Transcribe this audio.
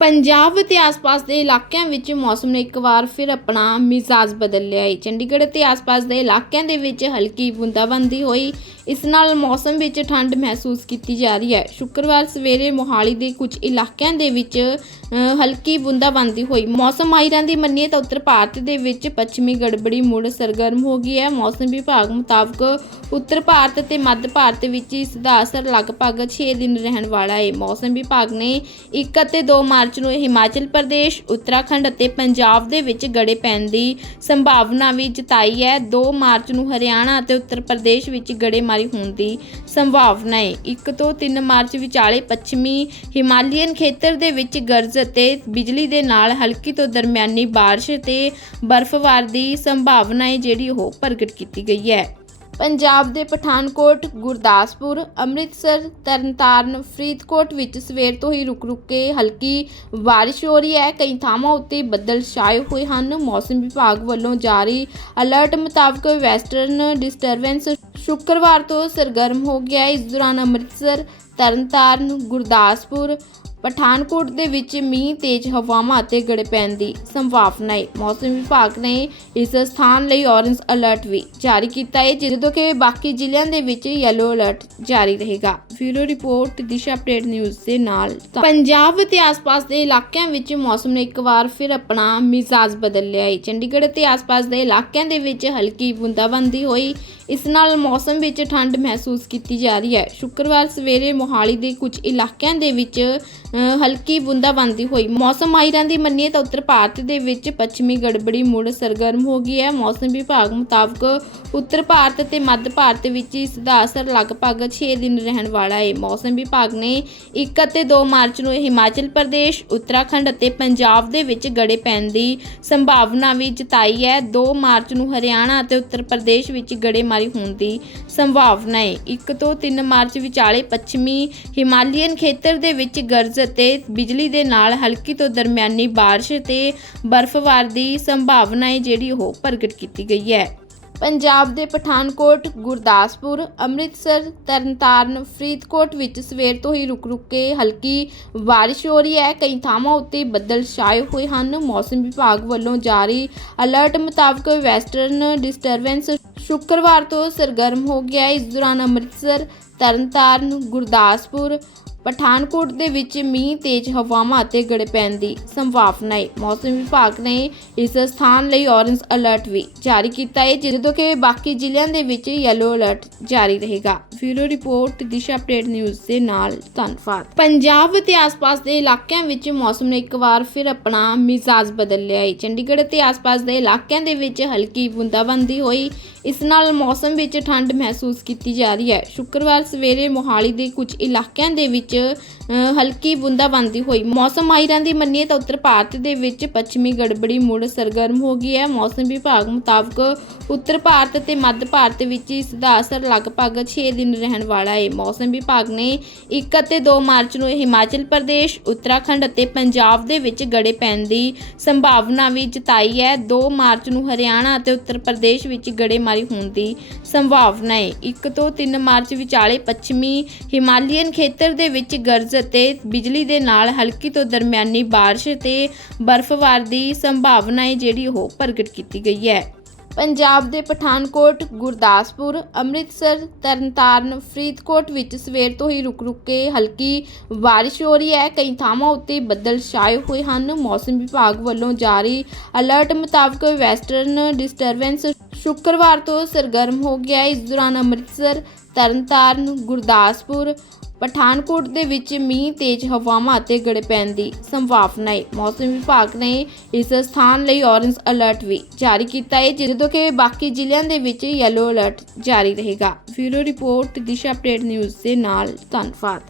ਪੰਜਾਬ ਅਤੇ ਆਸ-ਪਾਸ ਦੇ ਇਲਾਕਿਆਂ ਵਿੱਚ ਮੌਸਮ ਨੇ ਇੱਕ ਵਾਰ ਫਿਰ ਆਪਣਾ ਮਿਜ਼ਾਜ ਬਦਲ ਲਿਆ ਹੈ। ਚੰਡੀਗੜ੍ਹ ਅਤੇ ਆਸ-ਪਾਸ ਦੇ ਇਲਾਕਿਆਂ ਦੇ ਵਿੱਚ ਹਲਕੀ ਬੂੰਦਾਬਾਂਦੀ ਹੋਈ। ਇਸ ਨਾਲ ਮੌਸਮ ਵਿੱਚ ਠੰਡ ਮਹਿਸੂਸ ਕੀਤੀ ਜਾ ਰਹੀ ਹੈ। ਸ਼ੁੱਕਰਵਾਰ ਸਵੇਰੇ ਮੋਹਾਲੀ ਦੇ ਕੁਝ ਇਲਾਕਿਆਂ ਦੇ ਵਿੱਚ ਹਲਕੀ ਬੂੰਦਾਬਾਂਦੀ ਹੋਈ। ਮੌਸਮ ਮਾਹਿਰਾਂ ਦੀ ਮੰਨੀਏ ਤਾਂ ਉੱਤਰ ਭਾਰਤ ਦੇ ਵਿੱਚ ਪੱਛਮੀ ਗੜਬੜੀ ਮੁੜ ਸਰਗਰਮ ਹੋ ਗਈ ਹੈ। ਮੌਸਮ ਵਿਭਾਗ ਮੁਤਾਬਕ ਉੱਤਰ ਭਾਰਤ ਅਤੇ ਮੱਧ ਭਾਰਤ ਵਿੱਚ ਇਸ ਦਾ ਅਸਰ ਲਗਭਗ 6 ਦਿਨ ਰਹਿਣ ਵਾਲਾ ਹੈ। ਮੌਸਮ ਵਿਭਾਗ ਨੇ 1 ਅਤੇ 2 ਮਾਰਚ ਨੂੰ ਹਿਮਾਚਲ ਪ੍ਰਦੇਸ਼, ਉੱਤਰਾਖੰਡ ਅਤੇ ਪੰਜਾਬ ਦੇ ਵਿੱਚ ਗੜੇ ਪੈਣ ਦੀ ਸੰਭਾਵਨਾ ਵੀ ਜਤਾਈ ਹੈ। 2 ਮਾਰਚ ਨੂੰ ਹਰਿਆਣਾ ਅਤੇ ਉੱਤਰ ਪ੍ਰਦੇਸ਼ ਵਿੱਚ ਗੜੇ ਗੜੇਮਾਰੀ ਹੋਣ ਦੀ ਸੰਭਾਵਨਾ ਹੈ 1 ਤੋਂ 3 ਮਾਰਚ ਵਿਚਾਲੇ ਪੱਛਮੀ ਹਿਮਾਲੀਅਨ ਖੇਤਰ ਦੇ ਵਿੱਚ ਗਰਜ ਅਤੇ ਬਿਜਲੀ ਦੇ ਨਾਲ ਹਲਕੀ ਤੋਂ ਦਰਮਿਆਨੀ بارش ਤੇ ਬਰਫ਼ਬਾਰ ਦੀ ਸੰਭਾਵਨਾ ਹੈ ਜਿਹੜੀ ਉਹ ਪ੍ਰਗਟ ਕੀਤੀ ਗਈ ਹੈ ਪੰਜਾਬ ਦੇ ਪਠਾਨਕੋਟ ਗੁਰਦਾਸਪੁਰ ਅੰਮ੍ਰਿਤਸਰ ਤਰਨਤਾਰਨ ਫਰੀਦਕੋਟ ਵਿੱਚ ਸਵੇਰ ਤੋਂ ਹੀ ਰੁਕ-ਰੁਕ ਕੇ ਹਲਕੀ ਬਾਰਿਸ਼ ਹੋ ਰਹੀ ਹੈ ਕਈ ਥਾਵਾਂ ਉੱਤੇ ਬੱਦਲ ਛਾਏ ਹੋਏ ਹਨ ਮੌਸਮ ਵਿਭਾਗ ਵੱਲੋਂ ਜਾਰੀ ਅਲਰਟ ਮੁਤਾਬਕ ਵੈਸਟਰਨ ਡਿਸਟਰਬੈਂਸ ਸ਼ੁੱਕਰਵਾਰ ਤੋਂ ਸਰਗਰਮ ਹੋ ਗਿਆ ਇਸ ਦੌਰਾਨ ਅੰਮ੍ਰਿਤਸਰ ਤਰਨਤਾਰਨ ਗੁਰਦਾਸਪੁਰ ਪਠਾਨਕੋਟ ਦੇ ਵਿੱਚ ਮੀਂਹ, ਤੇਜ਼ ਹਵਾਵਾਂ ਅਤੇ ਗੜੇ ਪੈਣ ਦੀ ਸੰਭਾਵਨਾ ਹੈ। ਮੌਸਮ ਵਿਭਾਗ ਨੇ ਇਸ ਸਥਾਨ ਲਈ ਔਰੰਜ ਅਲਰਟ ਵੀ ਜਾਰੀ ਕੀਤਾ ਹੈ, ਜਦੋਂ ਕਿ ਬਾਕੀ ਜ਼ਿਲ੍ਹਿਆਂ ਦੇ ਵਿੱਚ ਯੈਲੋ ਅਲਰਟ ਜਾਰੀ ਰਹੇਗਾ। Bureau report, Disha update news ਦੇ ਨਾਲ ਪੰਜਾਬ ਅਤੇ ਆਸ-ਪਾਸ ਦੇ ਇਲਾਕਿਆਂ ਵਿੱਚ ਮੌਸਮ ਨੇ ਇੱਕ ਵਾਰ ਫਿਰ ਆਪਣਾ ਮਿਜ਼ਾਜ ਬਦਲ ਲਿਆ ਹੈ। ਚੰਡੀਗੜ੍ਹ ਅਤੇ ਆਸ-ਪਾਸ ਦੇ ਇਲਾਕਿਆਂ ਦੇ ਵਿੱਚ ਹਲਕੀ ਬੂੰਦਾਬਾਂਦੀ ਹੋਈ। ਇਸ ਨਾਲ ਮੌਸਮ ਵਿੱਚ ਠੰਡ ਮਹਿਸੂਸ ਕੀਤੀ ਜਾ ਰਹੀ ਹੈ। ਸ਼ੁੱਕਰਵਾਰ ਸਵੇਰੇ ਮੋਹਾਲੀ ਦੇ ਕੁਝ ਇਲਾਕਿਆਂ ਦੇ ਵਿੱਚ ਹਲਕੀ ਬੂੰਦਾਬਾਂਦੀ ਹੋਈ। ਮੌਸਮ ਮਾਹਿਰਾਂ ਦੀ ਮੰਨੀਏ ਤਾਂ ਉੱਤਰ ਭਾਰਤ ਦੇ ਵਿੱਚ ਪੱਛਮੀ ਗੜਬੜੀ ਮੁੜ ਸਰਗਰਮ ਹੋ ਗਈ ਹੈ। ਮੌਸਮ ਵਿਭਾਗ ਮੁਤਾਬਕ ਉੱਤਰ ਭਾਰਤ ਅਤੇ ਮੱਧ ਭਾਰਤ ਵਿੱਚ ਇਸ ਦਾ ਅਸਰ ਲਗਭਗ 6 ਦਿਨ ਰਹਿਣ ਵਾਲਾ ਹੈ। ਮੌਸਮ ਵਿਭਾਗ ਨੇ 1 ਅਤੇ 2 ਮਾਰਚ ਨੂੰ ਹਿਮਾਚਲ ਪ੍ਰਦੇਸ਼, ਉੱਤਰਾਖੰਡ ਅਤੇ ਪੰਜਾਬ ਦੇ ਵਿੱਚ ਗੜੇ ਪੈਣ ਦੀ ਸੰਭਾਵਨਾ ਵੀ ਜਤਾਈ ਹੈ। 2 ਮਾਰਚ ਨੂੰ ਹਰਿਆਣਾ ਅਤੇ ਉੱਤਰ ਪ੍ਰਦੇਸ਼ ਵਿੱਚ ਗੜੇਮਾਰੀ ਹੋਣ ਦੀ ਸੰਭਾਵਨਾ ਹੈ। 1 ਤੋਂ 3 ਮਾਰਚ ਵਿਚਾਲੇ ਪੱਛਮੀ ਹਿਮਾਲੀਅਨ ਖੇਤਰ ਦੇ ਵਿੱਚ ਗਰਜ ਅਤੇ ਬਿਜਲੀ ਦੇ ਨਾਲ ਹਲਕੀ ਤੋਂ ਦਰਮਿਆਨੀ بارش ਤੇ ਬਰਫ਼ਬਾਰ ਦੀ ਸੰਭਾਵਨਾ ਹੈ ਜਿਹੜੀ ਉਹ ਪ੍ਰਗਟ ਕੀਤੀ ਗਈ ਹੈ ਪੰਜਾਬ ਦੇ ਪਠਾਨਕੋਟ ਗੁਰਦਾਸਪੁਰ ਅੰਮ੍ਰਿਤਸਰ ਤਰਨਤਾਰਨ ਫਰੀਦਕੋਟ ਵਿੱਚ ਸਵੇਰ ਤੋਂ ਹੀ ਰੁਕ-ਰੁਕ ਕੇ ਹਲਕੀ ਬਾਰਿਸ਼ ਹੋ ਰਹੀ ਹੈ ਕਈ ਥਾਵਾਂ ਉੱਤੇ ਬੱਦਲ ਛਾਏ ਹੋਏ ਹਨ ਮੌਸਮ ਵਿਭਾਗ ਵੱਲੋਂ ਜਾਰੀ ਅਲਰਟ ਮੁਤਾਬਕ ਵੈਸਟਰਨ ਡਿਸਟਰਬੈਂਸ ਸ਼ੁੱਕਰਵਾਰ ਤੋਂ ਸਰਗਰਮ ਹੋ ਗਿਆ ਹੈ ਇਸ ਦੌਰਾਨ ਅੰਮ੍ਰਿਤਸਰ ਤਰਨਤਾਰਨ ਗੁਰਦਾਸਪੁਰ ਪਠਾਨਕੋਟ ਦੇ ਵਿੱਚ ਮੀਂਹ, ਤੇਜ਼ ਹਵਾਵਾਂ ਅਤੇ ਗੜੇ ਪੈਣ ਦੀ ਸੰਭਾਵਨਾ ਹੈ। ਮੌਸਮ ਵਿਭਾਗ ਨੇ ਇਸ ਸਥਾਨ ਲਈ ਔਰੰਜ ਅਲਰਟ ਵੀ ਜਾਰੀ ਕੀਤਾ ਹੈ ਜਦੋਂ ਕਿ ਬਾਕੀ ਜ਼ਿਲ੍ਹਿਆਂ ਦੇ ਵਿੱਚ ਯੈਲੋ ਅਲਰਟ ਜਾਰੀ ਰਹੇਗਾ। Bureau report, Disha update news ਦੇ ਨਾਲ ਧੰਨਵਾਦ। ਪੰਜਾਬ ਅਤੇ ਆਸ-ਪਾਸ ਦੇ ਇਲਾਕਿਆਂ ਵਿੱਚ ਮੌਸਮ ਨੇ ਇੱਕ ਵਾਰ ਫਿਰ ਆਪਣਾ ਮਿਜ਼ਾਜ ਬਦਲ ਲਿਆ ਹੈ। ਚੰਡੀਗੜ੍ਹ ਅਤੇ ਆਸ-ਪਾਸ ਦੇ ਇਲਾਕਿਆਂ ਦੇ ਵਿੱਚ ਹਲਕੀ ਬੂੰਦਾਬੰਦੀ ਹੋਈ। ਇਸ ਨਾਲ ਮੌਸਮ ਵਿੱਚ ਠੰਡ ਮਹਿਸੂਸ ਕੀਤੀ ਜਾ ਰਹੀ ਹੈ। ਸ਼ੁੱਕਰਵਾਰ ਸਵੇਰੇ ਮੋਹਾਲੀ ਦੇ ਕੁਝ ਇਲਾਕਿਆਂ ਦੇ ਵਿੱਚ ਹਲਕੀ ਬੂੰਦਾਬਾਂਦੀ ਹੋਈ। ਮੌਸਮ ਮਾਹਿਰਾਂ ਦੀ ਮੰਨੀਏ ਤਾਂ ਉੱਤਰ ਭਾਰਤ ਦੇ ਵਿੱਚ ਪੱਛਮੀ ਗੜਬੜੀ ਮੁੜ ਸਰਗਰਮ ਹੋ ਗਈ ਹੈ। ਮੌਸਮ ਵਿਭਾਗ ਮੁਤਾਬਕ ਉੱਤਰ ਭਾਰਤ ਅਤੇ ਮੱਧ ਭਾਰਤ ਵਿੱਚ ਇਸ ਦਾ ਅਸਰ ਲਗਭਗ 6 ਦਿਨ ਰਹਿਣ ਵਾਲਾ ਹੈ। ਮੌਸਮ ਵਿਭਾਗ ਨੇ 1 ਅਤੇ 2 ਮਾਰਚ ਨੂੰ ਹਿਮਾਚਲ ਪ੍ਰਦੇਸ਼, ਉੱਤਰਾਖੰਡ ਅਤੇ ਪੰਜਾਬ ਦੇ ਵਿੱਚ ਗੜੇ ਪੈਣ ਦੀ ਸੰਭਾਵਨਾ ਵੀ ਜਤਾਈ ਹੈ। 2 ਮਾਰਚ ਨੂੰ ਹਰਿਆਣਾ ਅਤੇ ਉੱਤਰ ਪ੍ਰਦੇਸ਼ ਵਿੱਚ ਗੜੇਮਾਰੀ ਹੋਣ ਦੀ ਸੰਭਾਵਨਾ ਹੈ। 1 ਤੋਂ 3 ਮਾਰਚ ਵਿਚਾਲੇ ਪੱਛਮੀ ਹਿਮਾਲੀਅਨ ਖੇਤਰ ਦੇ ਵਿੱਚ ਗਰਜ ਅਤੇ ਬਿਜਲੀ ਦੇ ਨਾਲ ਹਲਕੀ ਤੋਂ ਦਰਮਿਆਨੀ بارش ਤੇ ਬਰਫ਼ਬਾਰ ਦੀ ਸੰਭਾਵਨਾ ਹੈ ਜਿਹੜੀ ਉਹ ਪ੍ਰਗਟ ਕੀਤੀ ਗਈ ਹੈ ਪੰਜਾਬ ਦੇ ਪਠਾਨਕੋਟ ਗੁਰਦਾਸਪੁਰ ਅੰਮ੍ਰਿਤਸਰ ਤਰਨਤਾਰਨ ਫਰੀਦਕੋਟ ਵਿੱਚ ਸਵੇਰ ਤੋਂ ਹੀ ਰੁਕ-ਰੁਕ ਕੇ ਹਲਕੀ ਬਾਰਿਸ਼ ਹੋ ਰਹੀ ਹੈ ਕਈ ਥਾਵਾਂ ਉੱਤੇ ਬੱਦਲ ਛਾਏ ਹੋਏ ਹਨ ਮੌਸਮ ਵਿਭਾਗ ਵੱਲੋਂ ਜਾਰੀ ਅਲਰਟ ਮੁਤਾਬਕ ਵੈਸਟਰਨ ਡਿਸਟਰਬੈਂਸ ਸ਼ੁੱਕਰਵਾਰ ਤੋਂ ਸਰਗਰਮ ਹੋ ਗਿਆ ਹੈ ਇਸ ਦੌਰਾਨ ਅੰਮ੍ਰਿਤਸਰ ਤਰਨਤਾਰਨ ਗੁਰਦਾਸਪੁਰ ਪਠਾਨਕੋਟ ਦੇ ਵਿੱਚ ਮੀਂਹ, ਤੇਜ਼ ਹਵਾਵਾਂ ਅਤੇ ਗੜੇ ਪੈਣ ਦੀ ਸੰਭਾਵਨਾ ਹੈ। ਮੌਸਮ ਵਿਭਾਗ ਨੇ ਇਸ ਸਥਾਨ ਲਈ ਔਰੰਜ ਅਲਰਟ ਵੀ ਜਾਰੀ ਕੀਤਾ ਹੈ, ਜਦੋਂ ਕਿ ਬਾਕੀ ਜ਼ਿਲ੍ਹਿਆਂ ਦੇ ਵਿੱਚ ਯੈਲੋ ਅਲਰਟ ਜਾਰੀ ਰਹੇਗਾ। Bureau report, Disha update news ਦੇ ਨਾਲ ਧੰਨਵਾਦ।